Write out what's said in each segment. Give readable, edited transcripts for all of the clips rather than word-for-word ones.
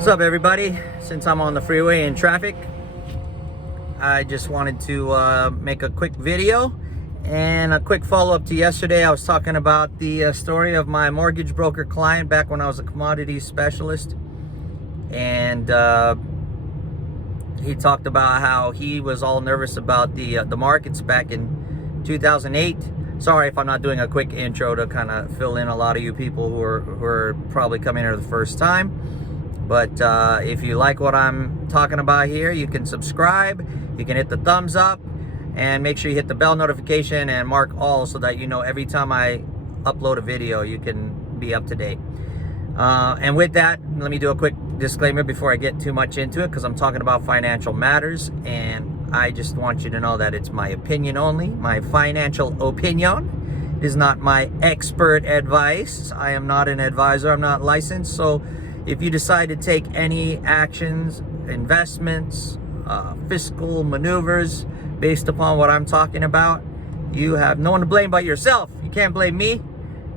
What's up, everybody? Since I'm on the freeway in traffic, I just wanted to make a quick video and a quick follow-up to yesterday. I was talking about the story of my mortgage broker client back when I was a commodities specialist, and he talked about how he was all nervous about the markets back in 2008. Sorry if I'm not doing a quick intro to kind of fill in a lot of you people who are probably coming here the first time. But if you like what I'm talking about here, you can subscribe, you can hit the thumbs up, and make sure you hit the bell notification and mark all so that you know every time I upload a video, you can be up to date. And with that, let me do a quick disclaimer before I get too much into it, because I'm talking about financial matters, and I just want you to know that it's my opinion only. My financial opinion is not my expert advice. I am not an advisor, I'm not licensed, so if you decide to take any actions, investments, fiscal maneuvers based upon what I'm talking about, you have no one to blame but yourself. You can't blame me.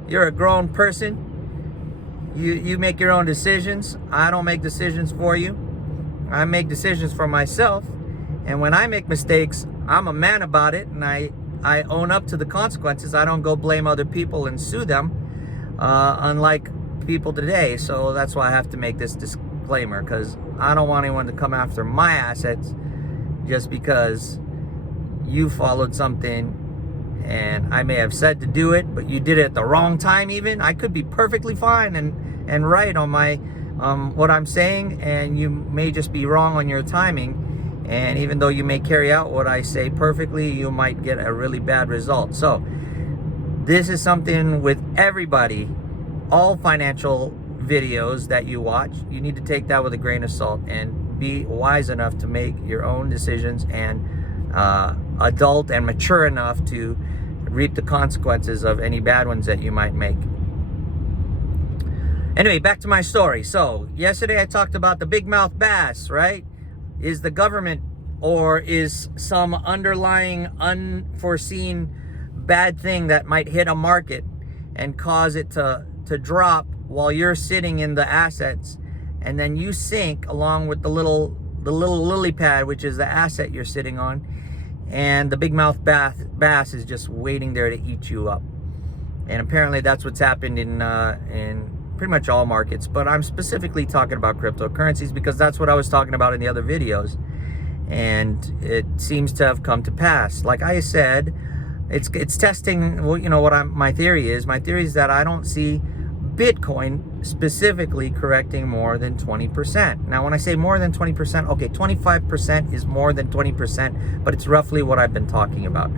You're a grown person. You make your own decisions. I don't make decisions for you. I make decisions for myself. And when I make mistakes, I'm a man about it, and I own up to the consequences. I don't go blame other people and sue them, unlike people today. So that's why I have to make this disclaimer, because I don't want anyone to come after my assets just because you followed something and I may have said to do it, but you did it at the wrong time. Even I could be perfectly fine and right on my what I'm saying, and you may just be wrong on your timing, and even though you may carry out what I say perfectly, you might get a really bad result. So this is something with everybody. All financial videos that you watch, you need to take that with a grain of salt and be wise enough to make your own decisions, and adult and mature enough to reap the consequences of any bad ones that you might make. Anyway, back to my story. So yesterday I talked about the Bigmouth Bass, right? Is the government, or is some underlying unforeseen bad thing that might hit a market and cause it to drop while you're sitting in the assets, and then you sink along with the little lily pad, which is the asset you're sitting on, and the bigmouth bass is just waiting there to eat you up. And apparently that's what's happened in pretty much all markets, but I'm specifically talking about cryptocurrencies because that's what I was talking about in the other videos, and it seems to have come to pass. Like I said, it's testing. Well, you know what my theory is. My theory is that I don't see Bitcoin specifically correcting more than 20%. Now, when I say more than 20%, okay, 25% is more than 20%, but it's roughly what I've been talking about.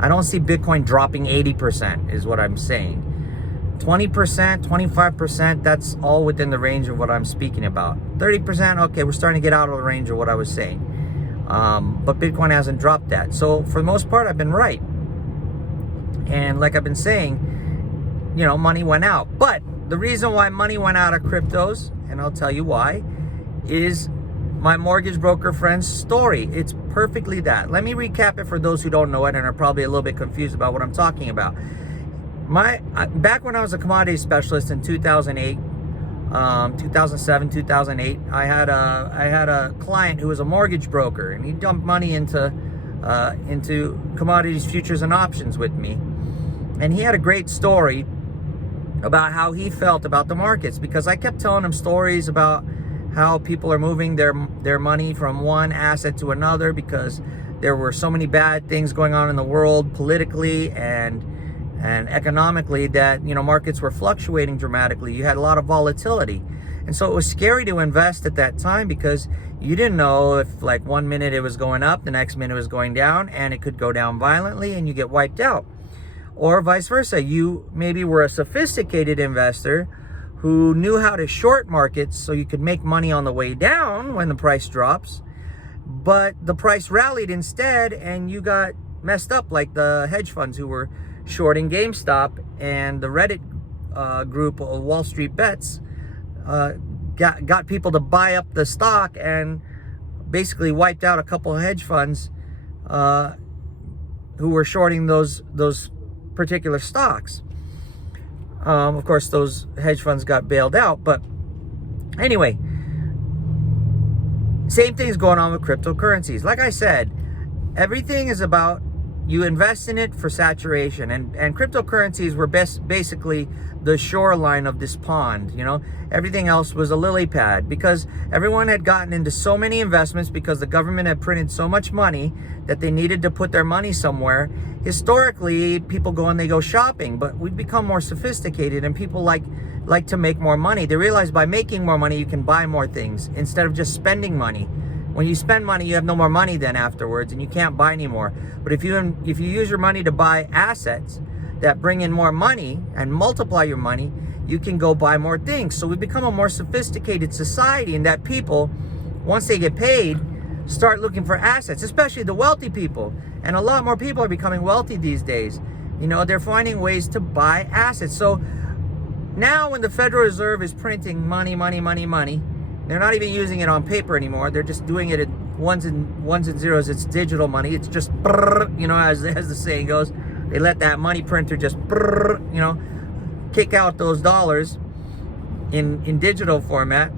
I don't see Bitcoin dropping 80% is what I'm saying. 20%, 25%, that's all within the range of what I'm speaking about. 30%, okay, we're starting to get out of the range of what I was saying. But Bitcoin hasn't dropped that. So for the most part, I've been right. And like I've been saying, you know, money went out. But the reason why money went out of cryptos, and I'll tell you why, is my mortgage broker friend's story. It's perfectly that. Let me recap it for those who don't know it and are probably a little bit confused about what I'm talking about. Back when I was a commodities specialist in 2008, 2007, 2008, I had a client who was a mortgage broker, and he dumped money into commodities, futures, and options with me. And he had a great story about how he felt about the markets, because I kept telling him stories about how people are moving their money from one asset to another because there were so many bad things going on in the world politically and economically that, you know, markets were fluctuating dramatically. You had a lot of volatility. And so it was scary to invest at that time because you didn't know if, like, 1 minute it was going up, the next minute it was going down, and it could go down violently and you get wiped out. Or vice versa. You maybe were a sophisticated investor who knew how to short markets so you could make money on the way down when the price drops, but the price rallied instead and you got messed up, like the hedge funds who were shorting GameStop, and the Reddit group of Wall Street Bets got people to buy up the stock and basically wiped out a couple of hedge funds who were shorting those particular stocks. Of course, those hedge funds got bailed out, but anyway, Same thing's going on with cryptocurrencies. Like I said, everything is about you invest in it for saturation, and cryptocurrencies were basically the shoreline of this pond. You know, everything else was a lily pad because everyone had gotten into so many investments because the government had printed so much money that they needed to put their money somewhere. Historically, people go and they go shopping, but we've become more sophisticated, and people like to make more money. They realize by making more money, you can buy more things instead of just spending money. When you spend money, you have no more money then afterwards, and you can't buy anymore. But if you use your money to buy assets that bring in more money and multiply your money, you can go buy more things. So we've become a more sophisticated society in that people, once they get paid, start looking for assets, especially the wealthy people. And a lot more people are becoming wealthy these days. You know, they're finding ways to buy assets. So now when the Federal Reserve is printing money, they're not even using it on paper anymore. They're just doing it in ones and zeros. It's digital money. It's just, you know, as the saying goes. They let that money printer just, you know, kick out those dollars in digital format.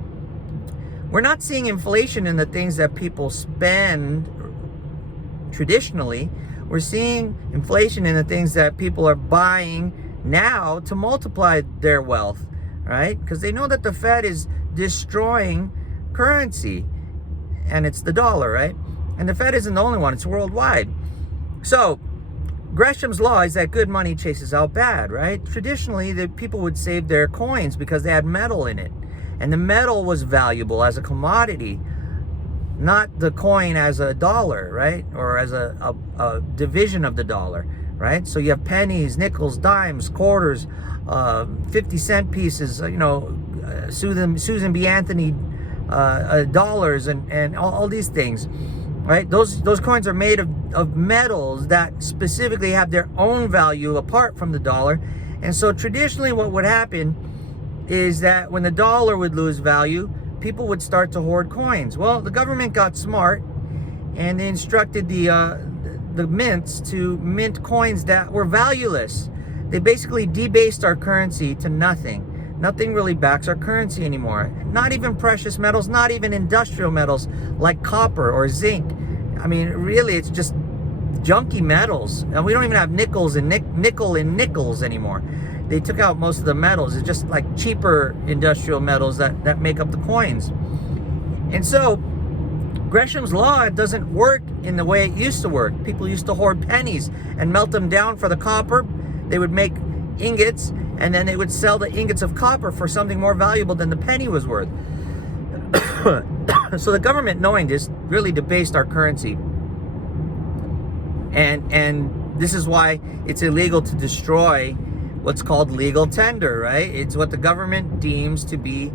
We're not seeing inflation in the things that people spend traditionally. We're seeing inflation in the things that people are buying now to multiply their wealth, right? Because they know that the Fed is destroying currency, and it's the dollar, right? And the Fed isn't the only one, it's worldwide. So Greshams Law is that good money chases out bad, right? Traditionally, the people would save their coins because they had metal in it, and the metal was valuable as a commodity, not the coin as a dollar, right? Or as a division of the dollar, right? So you have pennies, nickels, dimes, quarters, 50-cent pieces, you know, Susan B. Anthony dollars, and all these things, right? Those coins are made of metals that specifically have their own value apart from the dollar. And so traditionally what would happen is that when the dollar would lose value, people would start to hoard coins. Well, the government got smart, and they instructed the mints to mint coins that were valueless. They basically debased our currency to nothing. Nothing really backs our currency anymore. Not even precious metals, not even industrial metals like copper or zinc. I mean, really, it's just junky metals. And we don't even have nickels and nickel and nickels anymore. They took out most of the metals. It's just like cheaper industrial metals that make up the coins. And so Greshams Law doesn't work in the way it used to work. People used to hoard pennies and melt them down for the copper. They would make ingots, and then they would sell the ingots of copper for something more valuable than the penny was worth. So the government, knowing this, really debased our currency. And this is why it's illegal to destroy what's called legal tender, right? It's what the government deems to be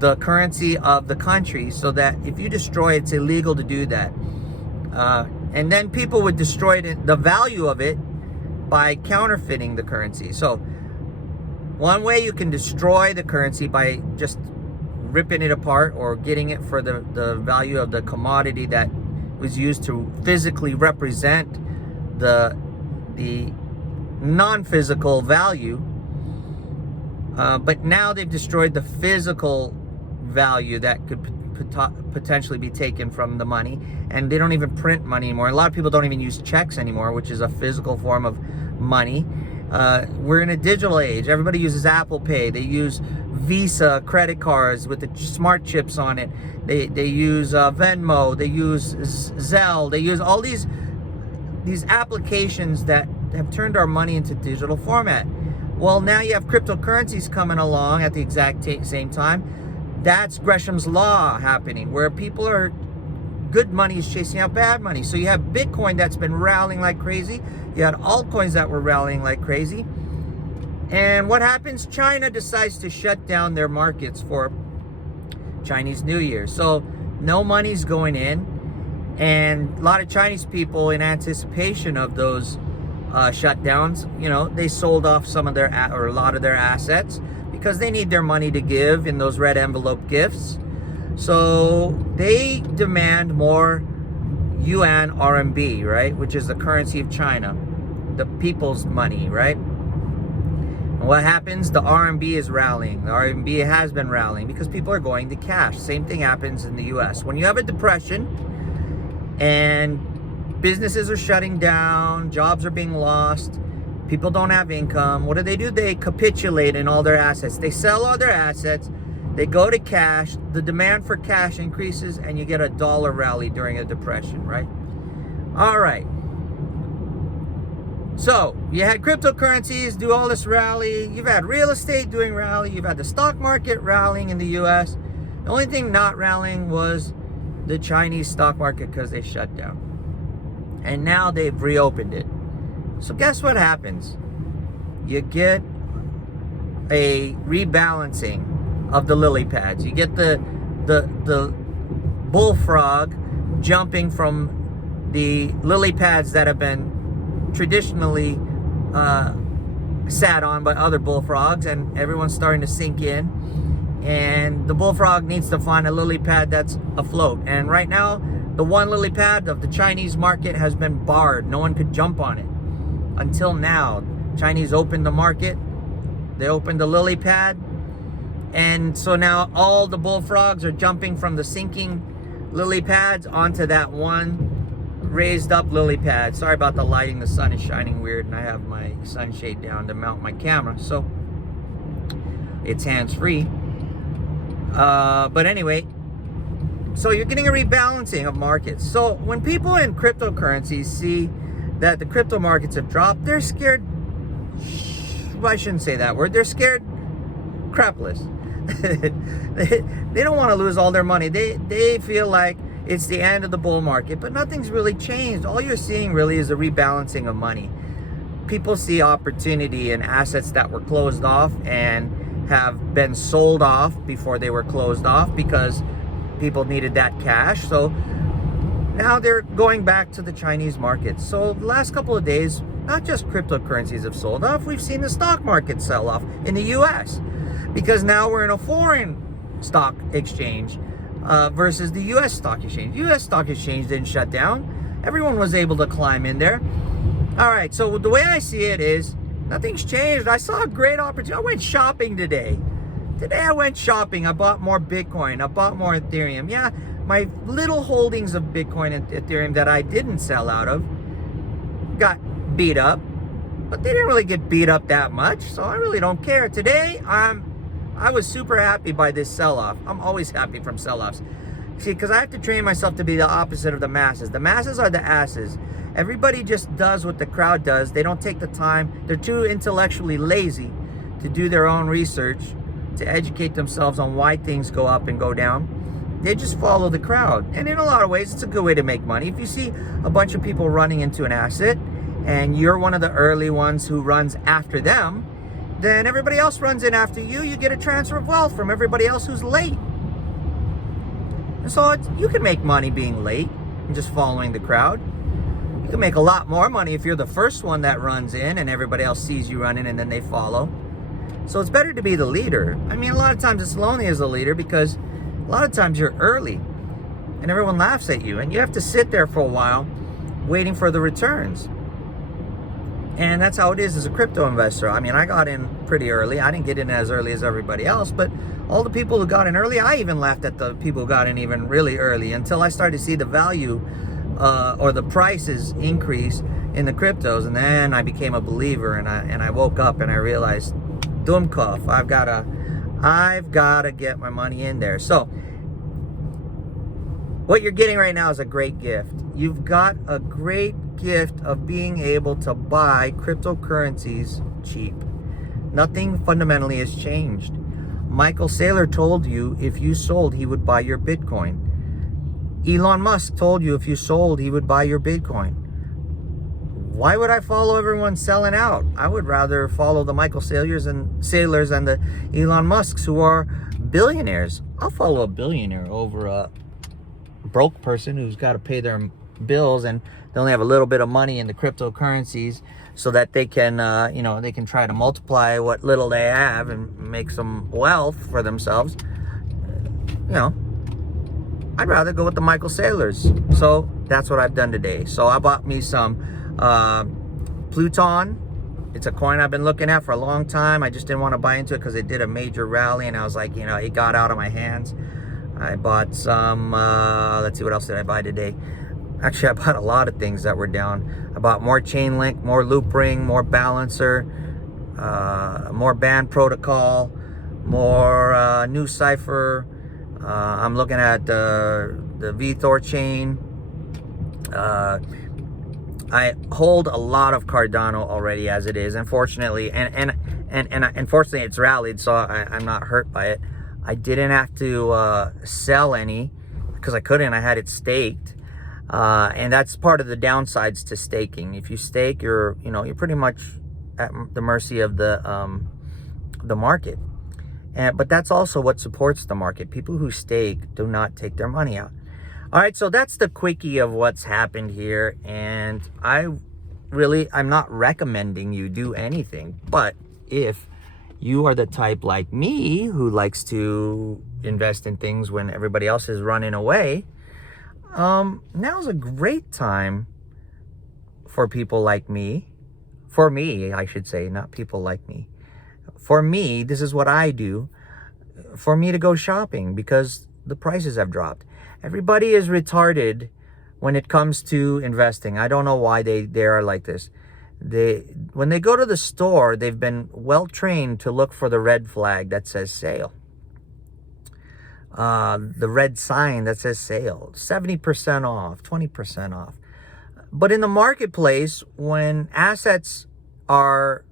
the currency of the country, so that if you destroy it, it's illegal to do that. And then people would destroy it, the value of it, by counterfeiting the currency. So one way you can destroy the currency by just ripping it apart or getting it for the value of the commodity that was used to physically represent the non-physical value. But now they've destroyed the physical value that could potentially be taken from the money, and they don't even print money anymore. A lot of people don't even use checks anymore, which is a physical form of money. We're in a digital age. Everybody uses Apple Pay. They use Visa credit cards with the smart chips on it. They use Venmo. They use Zelle. They use all these applications that have turned our money into digital format. Well, now you have cryptocurrencies coming along at the exact same time. That's Greshams Law happening, where people are, good money is chasing out bad money. So you have Bitcoin that's been rallying like crazy. You had altcoins that were rallying like crazy. And what happens? China decides to shut down their markets for Chinese New Year. So no money's going in. And a lot of Chinese people, in anticipation of those shutdowns, you know, they sold off some of their, or a lot of their assets, because they need their money to give in those red envelope gifts. So they demand more yuan RMB, right? Which is the currency of China, the people's money, right? What happens? The RMB is rallying. The RMB has been rallying because people are going to cash. Same thing happens in the US. When you have a depression and businesses are shutting down, jobs are being lost, people don't have income, what do? They capitulate in all their assets. They sell all their assets, they go to cash, the demand for cash increases, and you get a dollar rally during a depression, right? All right. So, you had cryptocurrencies do all this rally, you've had real estate doing rally, you've had the stock market rallying in the US. The only thing not rallying was the Chinese stock market because they shut down. And now they've reopened it. So guess what happens? You get a rebalancing of the lily pads. You get the bullfrog jumping from the lily pads that have been traditionally sat on by other bullfrogs, and everyone's starting to sink in, and the bullfrog needs to find a lily pad that's afloat. And right now the one lily pad of the Chinese market has been barred. No one could jump on it until now. Chinese opened the market, they opened the lily pad, and so now all the bullfrogs are jumping from the sinking lily pads onto that one raised up lily pad. Sorry about the lighting, the sun is shining weird and I have my sunshade down to mount my camera, so it's hands-free. But anyway, so you're getting a rebalancing of markets. So when people in cryptocurrencies see that the crypto markets have dropped, they're scared. I shouldn't say that word. They're scared crapless. They don't want to lose all their money. They feel like it's the end of the bull market, but nothing's really changed. All you're seeing really is a rebalancing of money. People see opportunity in assets that were closed off and have been sold off before they were closed off because people needed that cash. So now they're going back to the Chinese market. So the last couple of days, not just cryptocurrencies have sold off, we've seen the stock market sell off in the US because now we're in a foreign stock exchange versus the US stock exchange. US stock exchange didn't shut down. Everyone was able to climb in there. All right, so the way I see it is nothing's changed. I saw a great opportunity. I went shopping today. Today I went shopping. I bought more Bitcoin. I bought more Ethereum. Yeah, my little holdings of Bitcoin and Ethereum that I didn't sell out of got beat up, but they didn't really get beat up that much, so I really don't care. Today, I was super happy by this sell-off. I'm always happy from sell-offs. See, because I have to train myself to be the opposite of the masses. The masses are the asses. Everybody just does what the crowd does. They don't take the time. They're too intellectually lazy to do their own research, to educate themselves on why things go up and go down. They just follow the crowd. And in a lot of ways, it's a good way to make money. If you see a bunch of people running into an asset and you're one of the early ones who runs after them, then everybody else runs in after you. You get a transfer of wealth from everybody else who's late. And so you can make money being late and just following the crowd. You can make a lot more money if you're the first one that runs in and everybody else sees you running and then they follow. So it's better to be the leader. I mean, a lot of times it's lonely as a leader because a lot of times you're early and everyone laughs at you and you have to sit there for a while waiting for the returns. And that's how it is as a crypto investor. I mean, I got in pretty early. I didn't get in as early as everybody else, but all the people who got in early, I even laughed at the people who got in even really early until I started to see the value or the prices increase in the cryptos. And then I became a believer and I woke up and I realized, Dummkopf, I've got to get my money in there. So what you're getting right now is a great gift. You've got a great gift of being able to buy cryptocurrencies cheap. Nothing fundamentally has changed. Michael Saylor told you if you sold, he would buy your Bitcoin. Elon Musk told you if you sold, he would buy your Bitcoin. Why would I follow everyone selling out? I would rather follow the Michael Saylors and the Elon Musks who are billionaires. I'll follow a billionaire over a broke person who's got to pay their bills and they only have a little bit of money in the cryptocurrencies so that they can, they can try to multiply what little they have and make some wealth for themselves. I'd rather go with the Michael Saylors. So that's what I've done today. So I bought me some Pluton It's a coin I've been looking at for a long time. I just didn't want to buy into it because it did a major rally, and I was like, it got out of my hands. I bought some, let's see, what else did I buy today? Actually, I bought a lot of things that were down. I bought more chain link, more loop ring, more balancer, more band protocol, more new cipher. I'm looking at the VThor chain. I hold a lot of Cardano already as it is, unfortunately, and unfortunately it's rallied, so I'm not hurt by it. I didn't have to sell any because I couldn't. I had it staked, and that's part of the downsides to staking. If you stake, you're pretty much at the mercy of the market, but that's also what supports the market. People who stake do not take their money out. All right, so that's the quickie of what's happened here, and I'm not recommending you do anything, but if you are the type like me who likes to invest in things when everybody else is running away, now's a great time for people like me. For me, I should say, not people like me. For me, this is what I do. For me to go shopping because the prices have dropped. Everybody is retarded when it comes to investing. I don't know why they are like this. When they go to the store, they've been well trained to look for the red flag that says sale. The red sign that says sale, 70% off, 20% off. But in the marketplace, when assets are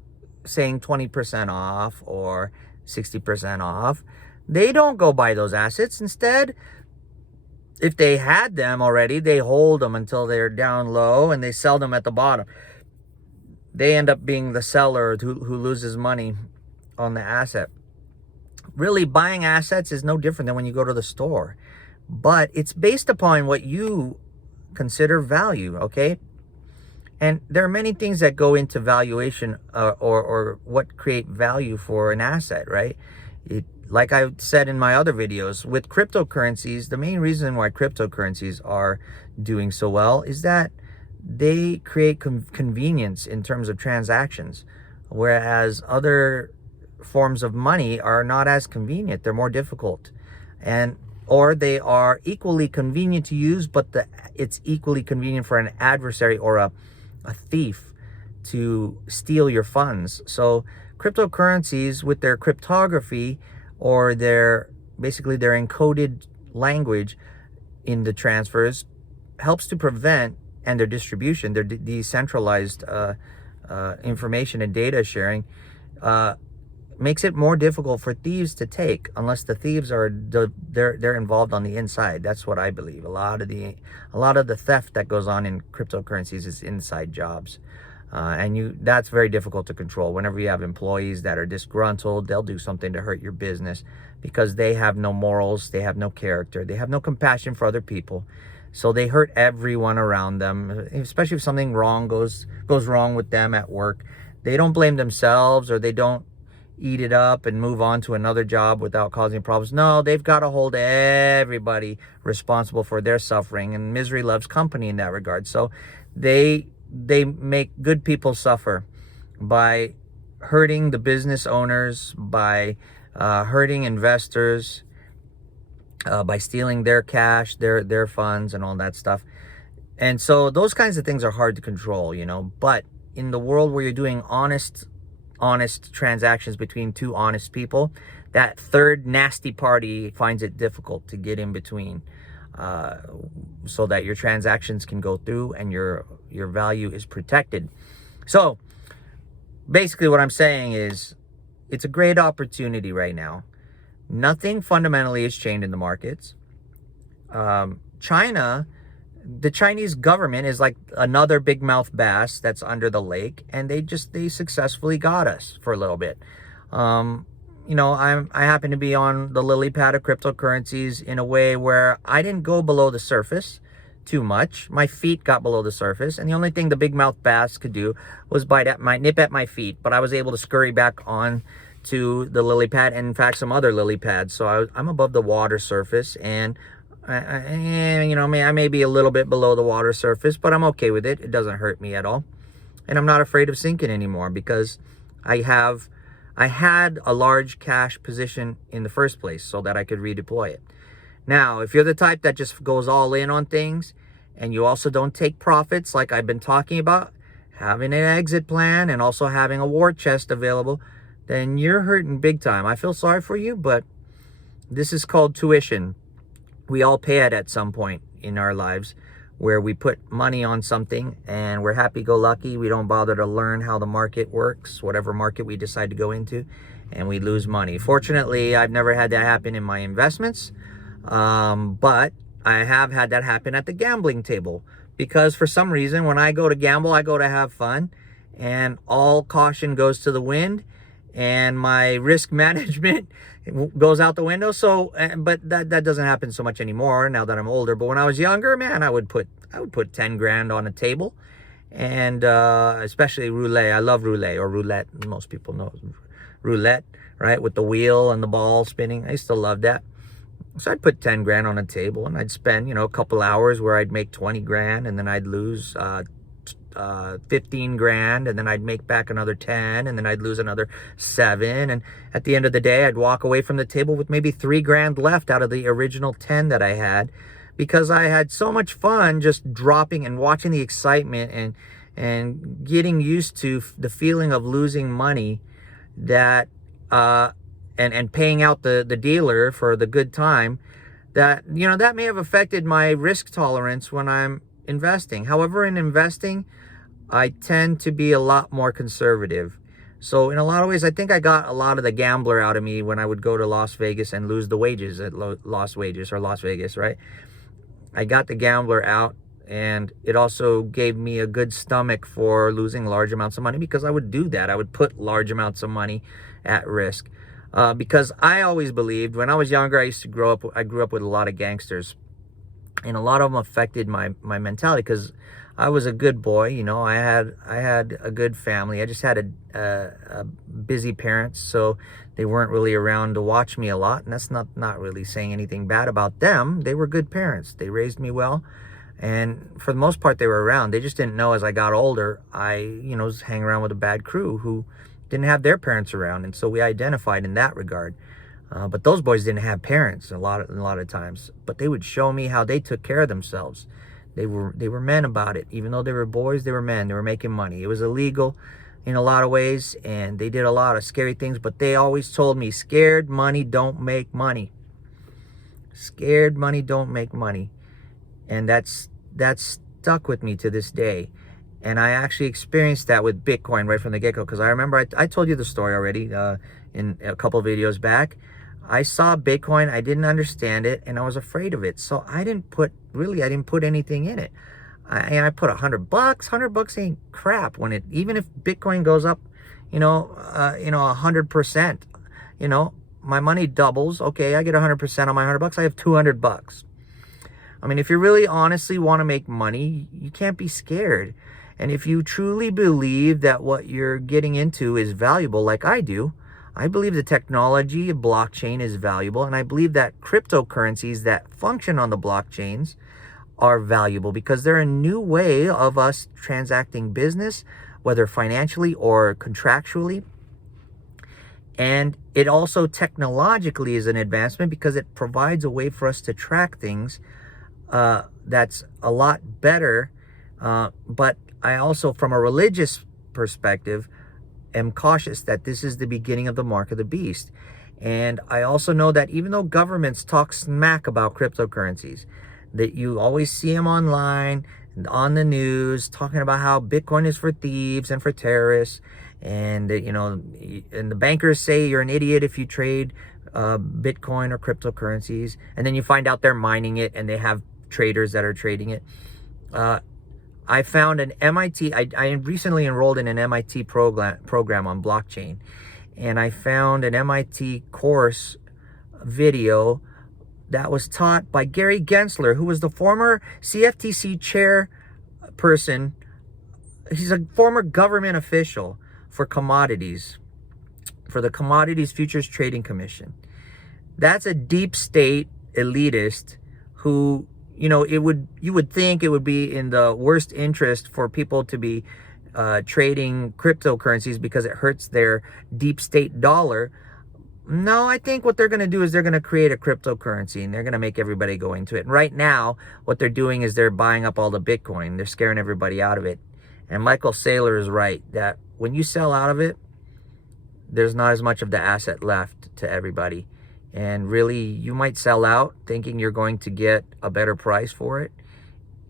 saying 20% off or 60% off, they don't go buy those assets. Instead, if they had them already, they hold them until they're down low and they sell them at the bottom. They end up being the seller who loses money on the asset. Really, buying assets is no different than when you go to the store. But it's based upon what you consider value, okay? And there are many things that go into valuation or what create value for an asset, right? Like I said in my other videos, with cryptocurrencies, the main reason why cryptocurrencies are doing so well is that they create convenience in terms of transactions, whereas other forms of money are not as convenient. They're more difficult, or they are equally convenient to use, but it's equally convenient for an adversary or a thief to steal your funds. So cryptocurrencies, with their cryptography or their encoded language in the transfers, helps to prevent, and their distribution, their decentralized information and data sharing, makes it more difficult for thieves to take, unless the thieves are they're involved on the inside. That's what I believe. A lot of the theft that goes on in cryptocurrencies is inside jobs, and that's very difficult to control. Whenever you have employees that are disgruntled, they'll do something to hurt your business because they have no morals, they have no character, they have no compassion for other people. So they hurt everyone around them, especially if something wrong goes wrong with them at work. They don't blame themselves, or they don't eat it up and move on to another job without causing problems. No, they've got to hold everybody responsible for their suffering, and misery loves company in that regard. So they make good people suffer by hurting the business owners, by hurting investors, by stealing their cash, their funds, and all that stuff. And so those kinds of things are hard to control, but in the world where you're doing honest transactions between two honest people, that third nasty party finds it difficult to get in between, so that your transactions can go through and your value is protected. So basically what I'm saying is, it's a great opportunity right now. Nothing fundamentally has changed in the markets. China, the Chinese government is like another bigmouth bass that's under the lake, and they successfully got us for a little bit. I happen to be on the lily pad of cryptocurrencies in a way where I didn't go below the surface too much. My feet got below the surface, and the only thing the bigmouth bass could do was nip at my feet, but I was able to scurry back on to the lily pad, and in fact some other lily pads. So I'm above the water surface, and I may be a little bit below the water surface, but I'm okay with it. It doesn't hurt me at all. and I'm not afraid of sinking anymore because I had a large cash position in the first place so that I could redeploy it. Now, if you're the type that just goes all in on things and you also don't take profits like I've been talking about, having an exit plan and also having a war chest available, then you're hurting big time. I feel sorry for you, but this is called tuition. We all pay it at some point in our lives where we put money on something and we're happy-go-lucky. We don't bother to learn how the market works, whatever market we decide to go into, and we lose money. Fortunately, I've never had that happen in my investments, but I have had that happen at the gambling table because for some reason, when I go to gamble, I go to have fun, and all caution goes to the wind, and my risk management goes out the window. So, but that doesn't happen so much anymore now that I'm older. But when I was younger, man, I would put 10 grand on a table, and especially roulette. I love roulette, or roulette. Most people know roulette, right? With the wheel and the ball spinning. I used to love that. So I'd put 10 grand on a table, and I'd spend, a couple hours where I'd make 20 grand, and then I'd lose 15 grand, and then I'd make back another 10, and then I'd lose another 7, and at the end of the day I'd walk away from the table with maybe 3 grand left out of the original 10 that I had, because I had so much fun just dropping and watching the excitement and getting used to the feeling of losing money, that and paying out the dealer for the good time, that that may have affected my risk tolerance when I'm investing. However, in investing, I tend to be a lot more conservative. So in a lot of ways, I think I got a lot of the gambler out of me when I would go to Las Vegas and lose the wages at Las Vegas, right? I got the gambler out, and it also gave me a good stomach for losing large amounts of money, because I would do that. I would put large amounts of money at risk. Because I always believed, when I was younger, I grew up with a lot of gangsters, and a lot of them affected my mentality, because I was a good boy. I had a good family. I just had a busy parents, so they weren't really around to watch me a lot. And that's not really saying anything bad about them. They were good parents. They raised me well, and for the most part, they were around. They just didn't know, as I got older, I was hanging around with a bad crew who didn't have their parents around, and so we identified in that regard. But those boys didn't have parents a lot of times, but they would show me how they took care of themselves. They were men about it. Even though they were boys, they were men. They were making money. It was illegal in a lot of ways, and they did a lot of scary things, but they always told me, scared money don't make money. Scared money don't make money. And that's stuck with me to this day. And I actually experienced that with Bitcoin right from the get-go, because I remember I told you the story already in a couple of videos back. I saw Bitcoin, I didn't understand it, and I was afraid of it. So I didn't put anything in it. I put $100. $100 ain't crap even if Bitcoin goes up, 100%. My money doubles. Okay, I get 100% on my $100. I have $200. I mean, if you really honestly want to make money, you can't be scared. And if you truly believe that what you're getting into is valuable, like I do, I believe the technology of blockchain is valuable, and I believe that cryptocurrencies that function on the blockchains are valuable, because they're a new way of us transacting business, whether financially or contractually. And it also technologically is an advancement, because it provides a way for us to track things that's a lot better. But I also, from a religious perspective, am cautious that this is the beginning of the mark of the beast. And I also know that even though governments talk smack about cryptocurrencies, that you always see them online, on the news, talking about how Bitcoin is for thieves and for terrorists, and and the bankers say you're an idiot if you trade Bitcoin or cryptocurrencies, and then you find out they're mining it and they have traders that are trading it. I found an MIT, I recently enrolled in an MIT program on blockchain, and I found an MIT course video that was taught by Gary Gensler, who was the former CFTC chairperson. He's a former government official for commodities, for the Commodities Futures Trading Commission. That's a deep state elitist who, you would think it would be in the worst interest for people to be trading cryptocurrencies because it hurts their deep state dollar. No, I think what they're going to do is they're going to create a cryptocurrency and they're going to make everybody go into it. And right now, what they're doing is they're buying up all the Bitcoin. They're scaring everybody out of it. And Michael Saylor is right that when you sell out of it, there's not as much of the asset left to everybody. And really, you might sell out thinking you're going to get a better price for it.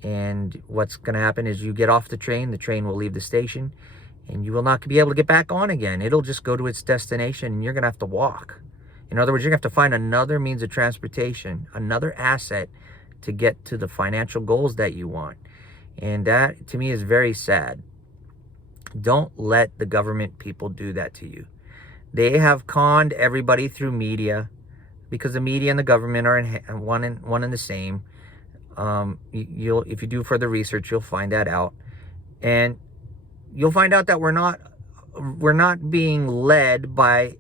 And what's going to happen is you get off the train will leave the station, and you will not be able to get back on again. It'll just go to its destination, and you're going to have to walk. In other words, you're going to have to find another means of transportation, another asset to get to the financial goals that you want. And that, to me, is very sad. Don't let the government people do that to you. They have conned everybody through media, because the media and the government are one and the same. If you do further research, you'll find that out, and you'll find out that we're not being led by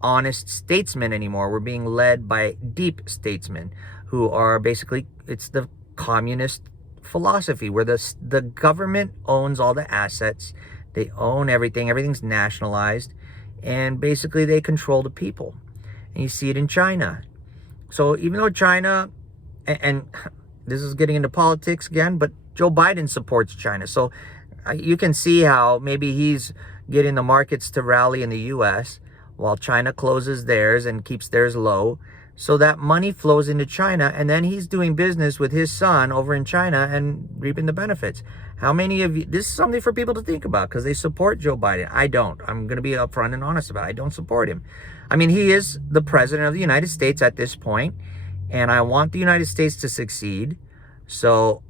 honest statesmen anymore. We're being led by deep statesmen who are basically, it's the communist philosophy where the government owns all the assets. They own everything. Everything's nationalized, and basically they control the people. And you see it in China. So even though China, and this is getting into politics again, but Joe Biden supports China. So you can see how maybe he's getting the markets to rally in the U.S. while China closes theirs and keeps theirs low. So that money flows into China, and then he's doing business with his son over in China and reaping the benefits. How many of you, this is something for people to think about because they support Joe Biden. I don't. I'm going to be upfront and honest about it. I don't support him. I mean, he is the president of the United States at this point, and I want the United States to succeed. So,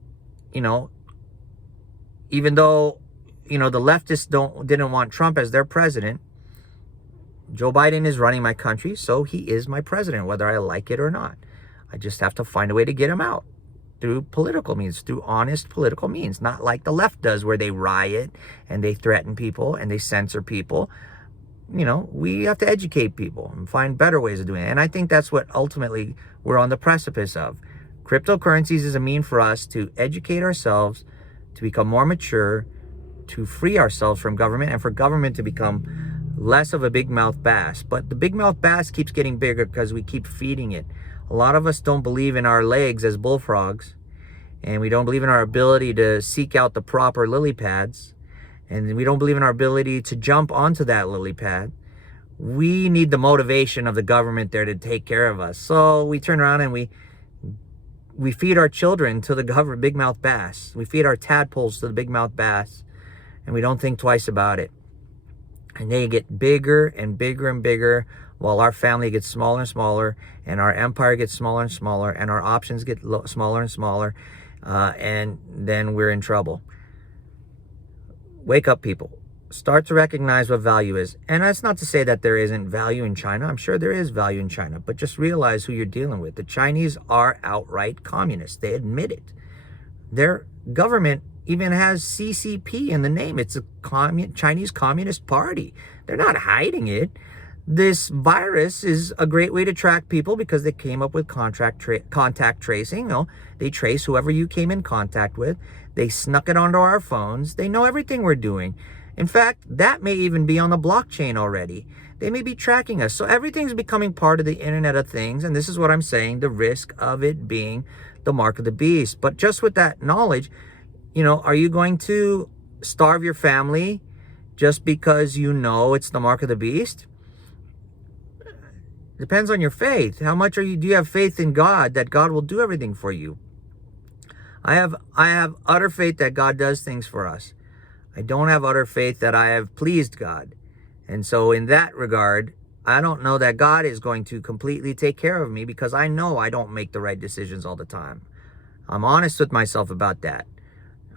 even though, the leftists didn't want Trump as their president, Joe Biden is running my country, so he is my president, whether I like it or not. I just have to find a way to get him out through political means, through honest political means, not like the left does where they riot and they threaten people and they censor people. We have to educate people and find better ways of doing it. And I think that's what ultimately we're on the precipice of. Cryptocurrencies is a mean for us to educate ourselves, to become more mature, to free ourselves from government, and for government to become less of a bigmouth bass. But the bigmouth bass keeps getting bigger because we keep feeding it. A lot of us don't believe in our legs as bullfrogs, and we don't believe in our ability to seek out the proper lily pads, and we don't believe in our ability to jump onto that lily pad. We need the motivation of the government there to take care of us. So we turn around and we feed our children to the bigmouth bass. We feed our tadpoles to the bigmouth bass, and we don't think twice about it. And they get bigger and bigger and bigger, while our family gets smaller and smaller, and our empire gets smaller and smaller, and our options get smaller and smaller, and then we're in trouble. Wake up, people. Start to recognize what value is. And that's not to say that there isn't value in China. I'm sure there is value in China, but just realize who you're dealing with. The Chinese are outright communists. They admit it. Their government even has CCP in the name. It's a Chinese Communist Party. They're not hiding it. This virus is a great way to track people because they came up with contact tracing. They trace whoever you came in contact with. They snuck it onto our phones. They know everything we're doing. In fact, that may even be on the blockchain already. They may be tracking us. So everything's becoming part of the Internet of Things. And this is what I'm saying, the risk of it being the mark of the beast. But just with that knowledge, are you going to starve your family just because it's the mark of the beast? Depends on your faith. How much do you have faith in God that God will do everything for you? I have utter faith that God does things for us. I don't have utter faith that I have pleased God. And so in that regard, I don't know that God is going to completely take care of me because I know I don't make the right decisions all the time. I'm honest with myself about that.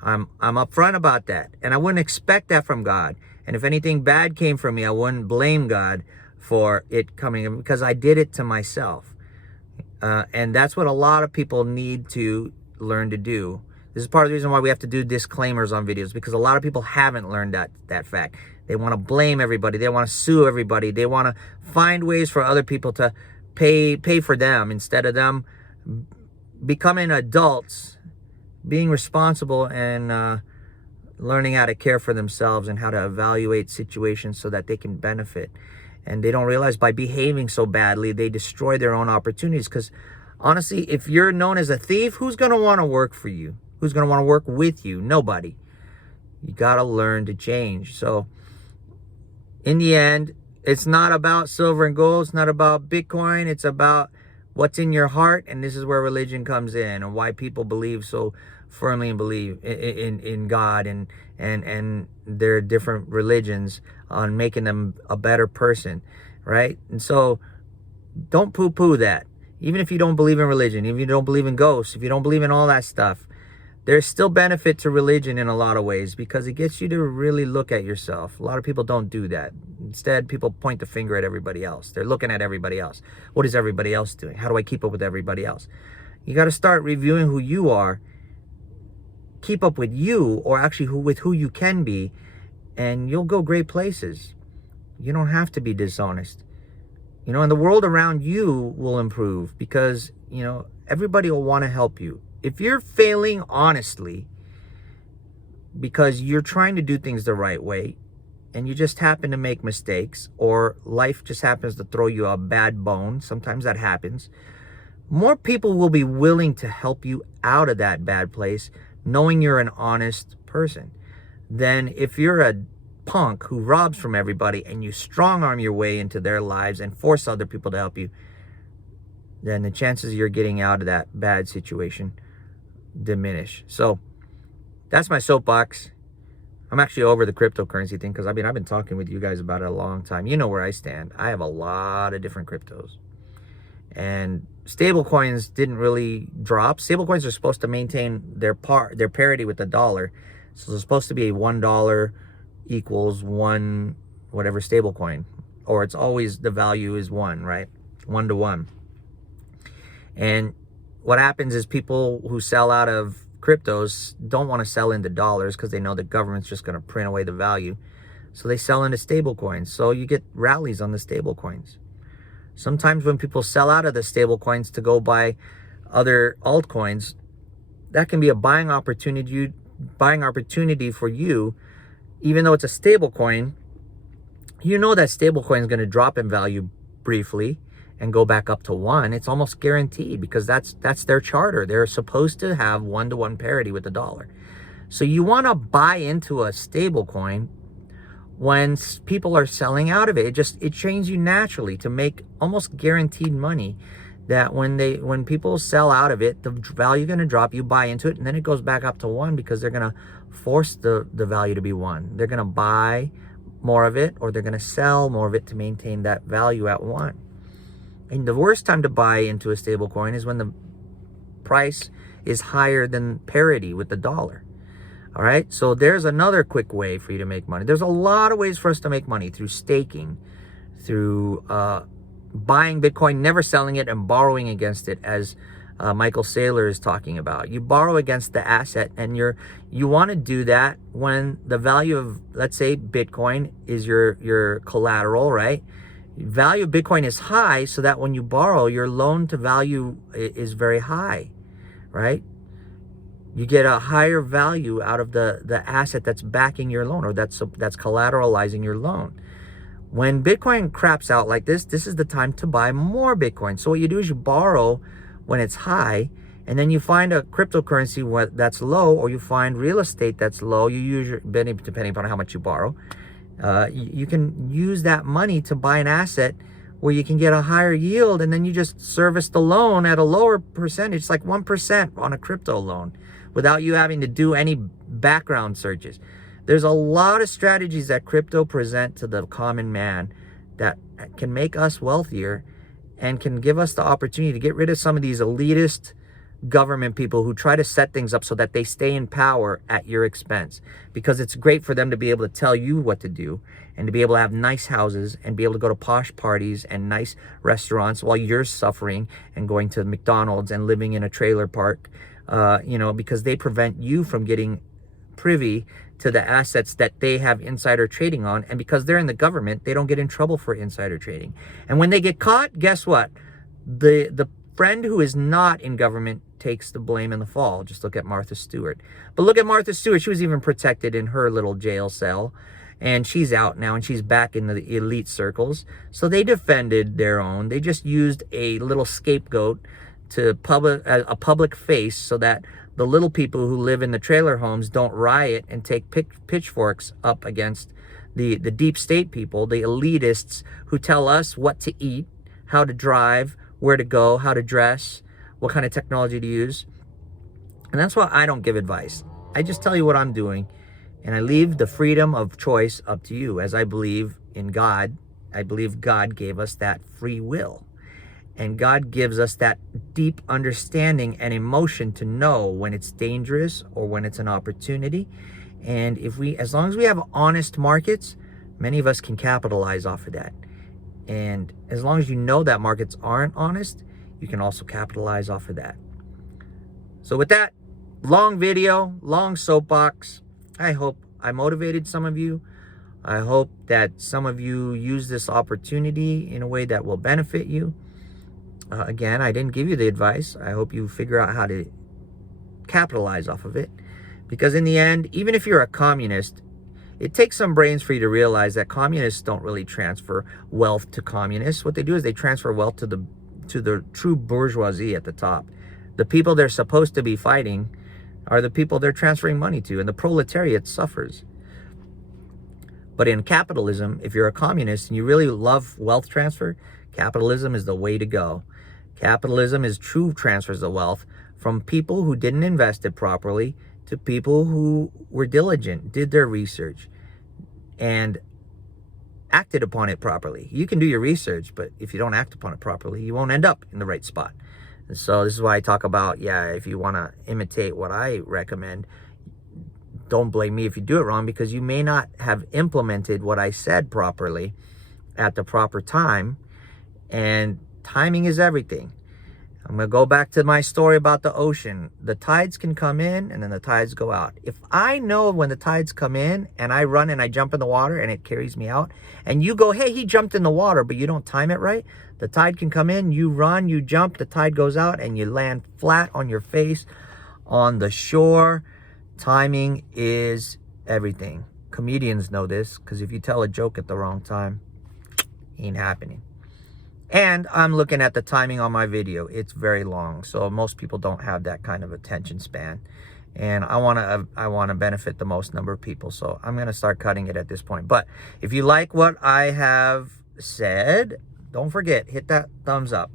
I'm upfront about that. And I wouldn't expect that from God. And if anything bad came from me, I wouldn't blame God for it coming because I did it to myself. And that's what a lot of people need to learn to do. This is part of the reason why we have to do disclaimers on videos, because a lot of people haven't learned that fact. They want to blame everybody. They want to sue everybody. They want to find ways for other people to pay for them instead of them becoming adults, being responsible and learning how to care for themselves and how to evaluate situations so that they can benefit. And they don't realize by behaving so badly, they destroy their own opportunities. Because honestly, if you're known as a thief, who's going to want to work for you? Who's going to want to work with you? Nobody. You got to learn to change. So in the end, it's not about silver and gold. It's not about Bitcoin. It's about what's in your heart. And this is where religion comes in, and why people believe so firmly and believe in God and their different religions on making them a better person, right? And so don't poo-poo that. Even if you don't believe in religion, even if you don't believe in ghosts, if you don't believe in all that stuff, there's still benefit to religion in a lot of ways, because it gets you to really look at yourself. A lot of people don't do that. Instead, people point the finger at everybody else. They're looking at everybody else. What is everybody else doing? How do I keep up with everybody else? You got to start reviewing who you are, keep up with you, or actually with who you can be, and you'll go great places. You don't have to be dishonest. And the world around you will improve, because, everybody will want to help you. If you're failing honestly because you're trying to do things the right way and you just happen to make mistakes, or life just happens to throw you a bad bone, sometimes that happens, more people will be willing to help you out of that bad place, knowing you're an honest person, than if you're a punk who robs from everybody and you strong arm your way into their lives and force other people to help you. Then the chances you're getting out of that bad situation diminish. So that's my soapbox. I'm actually over the cryptocurrency thing, because I've been talking with you guys about it a long time. You know where I stand. I have a lot of different cryptos, and stablecoins didn't really drop. Stablecoins are supposed to maintain their parity with the dollar. So it's supposed to be a $1 equals one whatever stablecoin, or it's always the value is one, right? 1 to 1. And what happens is people who sell out of cryptos don't want to sell into dollars, because they know the government's just going to print away the value. So they sell into stablecoins. So you get rallies on the stablecoins. Sometimes when people sell out of the stablecoins to go buy other altcoins, that can be a buying opportunity for you. Even though it's a stablecoin, you know that stablecoin is going to drop in value briefly and go back up to 1. It's almost guaranteed, because that's their charter. They're supposed to have 1-to-1 parity with the dollar. So you want to buy into a stablecoin when people are selling out of it. It trains you naturally to make almost guaranteed money, that when people sell out of it, the value is going to drop, you buy into it, and then it goes back up to 1, because they're going to force the value to be 1. They're going to buy more of it, or they're going to sell more of it to maintain that value at 1. And the worst time to buy into a stablecoin is when the price is higher than parity with the dollar. All right, so there's another quick way for you to make money. There's a lot of ways for us to make money: through staking, through buying Bitcoin, never selling it, and borrowing against it, as Michael Saylor is talking about. You borrow against the asset, and you want to do that when the value of, let's say, Bitcoin is your collateral, right? Value of Bitcoin is high, so that when you borrow, your loan to value is very high, right? You get a higher value out of the asset that's backing your loan, or that's collateralizing your loan. When Bitcoin craps out like this is the time to buy more Bitcoin. So what you do is you borrow when it's high, and then you find a cryptocurrency that's low, or you find real estate that's low. You use depending upon how much you borrow. You can use that money to buy an asset where you can get a higher yield, and then you just service the loan at a lower percentage. It's like 1% on a crypto loan, without you having to do any background searches. There's a lot of strategies that crypto present to the common man that can make us wealthier, and can give us the opportunity to get rid of some of these elitist government people who try to set things up so that they stay in power at your expense, because it's great for them to be able to tell you what to do, and to be able to have nice houses and be able to go to posh parties and nice restaurants while you're suffering and going to McDonald's and living in a trailer park, because they prevent you from getting privy to the assets that they have insider trading on. And because they're in the government, they don't get in trouble for insider trading. And when they get caught, guess what? The friend who is not in government takes the blame in the fall. Just look at Martha Stewart. But look at Martha Stewart. She was even protected in her little jail cell. And she's out now, and she's back in the elite circles. So they defended their own. They just used a little scapegoat to a public face so that the little people who live in the trailer homes don't riot and take pitchforks up against the deep state people, the elitists who tell us what to eat, how to drive, where to go, how to dress, what kind of technology to use. And that's why I don't give advice. I just tell you what I'm doing, and I leave the freedom of choice up to you. As I believe in God, I believe God gave us that free will. And God gives us that deep understanding and emotion to know when it's dangerous or when it's an opportunity. And as long as we have honest markets, many of us can capitalize off of that. And as long as you know that markets aren't honest, you can also capitalize off of that. So with that, long video, long soapbox. I hope I motivated some of you. I hope that some of you use this opportunity in a way that will benefit you. Again, I didn't give you the advice. I hope you figure out how to capitalize off of it. Because in the end, even if you're a communist, it takes some brains for you to realize that communists don't really transfer wealth to communists. What they do is they transfer wealth to the true bourgeoisie at the top. The people they're supposed to be fighting are the people they're transferring money to, and the proletariat suffers. But in capitalism, if you're a communist and you really love wealth transfer, capitalism is the way to go. Capitalism is true transfers of wealth from people who didn't invest it properly to people who were diligent, did their research, and acted upon it properly. You can do your research, but if you don't act upon it properly, you won't end up in the right spot. And so this is why I talk about, if you want to imitate what I recommend, don't blame me if you do it wrong, because you may not have implemented what I said properly at the proper time. And timing is everything. I'm going to go back to my story about the ocean. The tides can come in and then the tides go out. If I know when the tides come in and I run and I jump in the water and it carries me out, and you go, hey, he jumped in the water, but you don't time it right, the tide can come in, you run, you jump, the tide goes out, and you land flat on your face on the shore. Timing is everything. Comedians know this, because if you tell a joke at the wrong time, it ain't happening. And I'm looking at the timing on my video. It's very long, so most people don't have that kind of attention span. And I want to benefit the most number of people, so I'm going to start cutting it at this point. But if you like what I have said, don't forget, hit that thumbs up.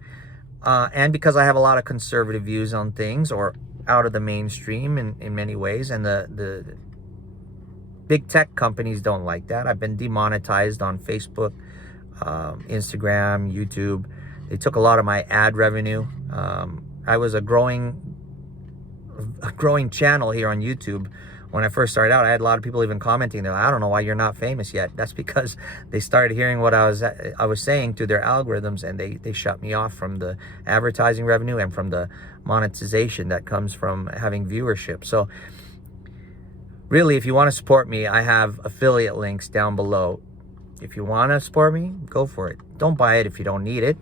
And because I have a lot of conservative views on things, or out of the mainstream in many ways, and the big tech companies don't like that. I've been demonetized on Facebook, Instagram, YouTube. They took a lot of my ad revenue. I was a growing channel here on YouTube. When I first started out, I had a lot of people even commenting. They're like, I don't know why you're not famous yet. That's because they started hearing what I was saying through their algorithms, and they shut me off from the advertising revenue and from the monetization that comes from having viewership. So really, if you want to support me, I have affiliate links down below. If you want to support me, go for it. Don't buy it if you don't need it,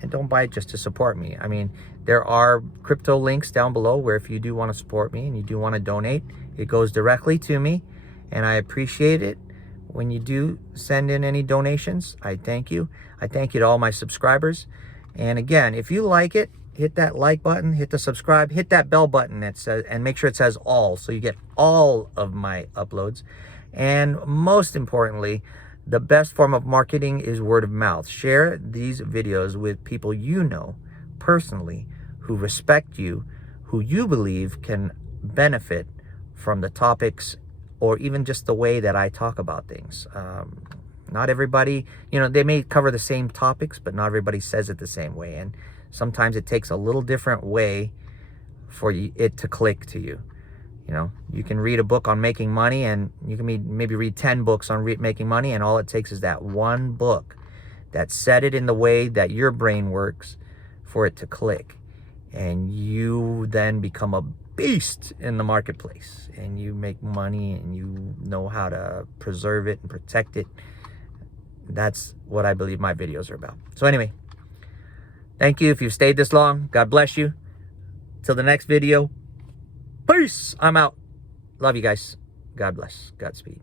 and don't buy it just to support me. I mean, there are crypto links down below where if you do want to support me and you do want to donate, it goes directly to me, and I appreciate it when you do send in any donations. I thank you. I thank you to all my subscribers. And again, if you like it, hit that like button, hit the subscribe, hit that bell button that says, and make sure it says all, so you get all of my uploads. And most importantly, the best form of marketing is word of mouth. Share these videos with people you know personally, who respect you, who you believe can benefit from the topics, or even just the way that I talk about things. Not everybody, they may cover the same topics, but not everybody says it the same way. And sometimes it takes a little different way for it to click to you. You can read a book on making money, and you can maybe read 10 books on making money, and all it takes is that one book that set it in the way that your brain works for it to click. And you then become a beast in the marketplace, and you make money, and you know how to preserve it and protect it. That's what I believe my videos are about. So anyway, Thank you if you've stayed this long. God bless you. Till the next video. Peace. I'm out. Love you guys. God bless. Godspeed.